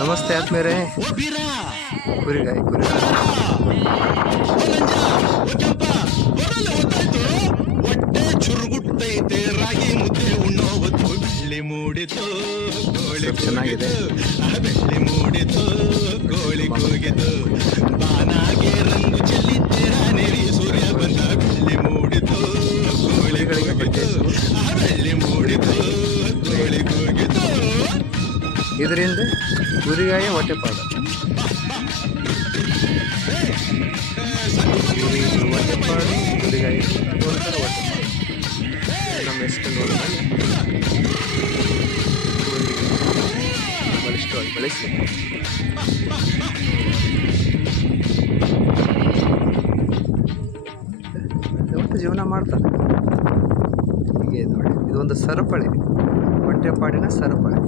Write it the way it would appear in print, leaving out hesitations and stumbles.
ನಮಸ್ತೆ ಆತ್ಮೇರೆ. ಕುರಿಗಾಯಿ ಹೊಟ್ಟೆ ಚುರುಗುಟ್ಟೈತೆ ರಾಗಿ ಮುದ್ದೆ ಉಣ್ಣೋ ಹೊತ್ತು ಬೆಳ್ಳಿ ಮೂಡಿತು ಕೋಳಿ ಚೆನ್ನಾಗಿದೆ. ಬೆಳ್ಳಿ ಮೂಡಿತು ಕೋಳಿ ಕೂಗಿತು ಬಾನಾಗೆ ರಂಗು ಚೆಲ್ಲಿದ್ದೇರ ನೆರಿ ಸೂರ್ಯ ಬಂದ ಬೆಳ್ಳಿ ಮೂಡಿತು ಕೋಳಿ ಕೂಗಿತು ಬೆಳ್ಳಿ ಮೂಡಿತು ಕೋಳಿ ಕೂಗಿತು. ಇದರಿಂದ ಕುರಿಗಾಯಿ ಹೊಟ್ಟೆಪಾಡು. ಹೊಟ್ಟೆಪಾಡು ಕುರಿಗಾಯಿ ಒಂಥರ ಹೊಟ್ಟೆಪಾಡು. ನಮ್ಮ ಎಷ್ಟು ನೋಡಿದ್ರೆ ಬಲಿಷ್ಠವಾಗಿ ಬೆಳೆಸಿ ಒಟ್ಟು ಜೀವನ ಮಾಡ್ತಾರೆ. ಹೀಗೆ ನೋಡಿ, ಇದೊಂದು ಸರಪಳಿ, ಹೊಟ್ಟೆಪಾಡಿನ ಸರಪಳಿ.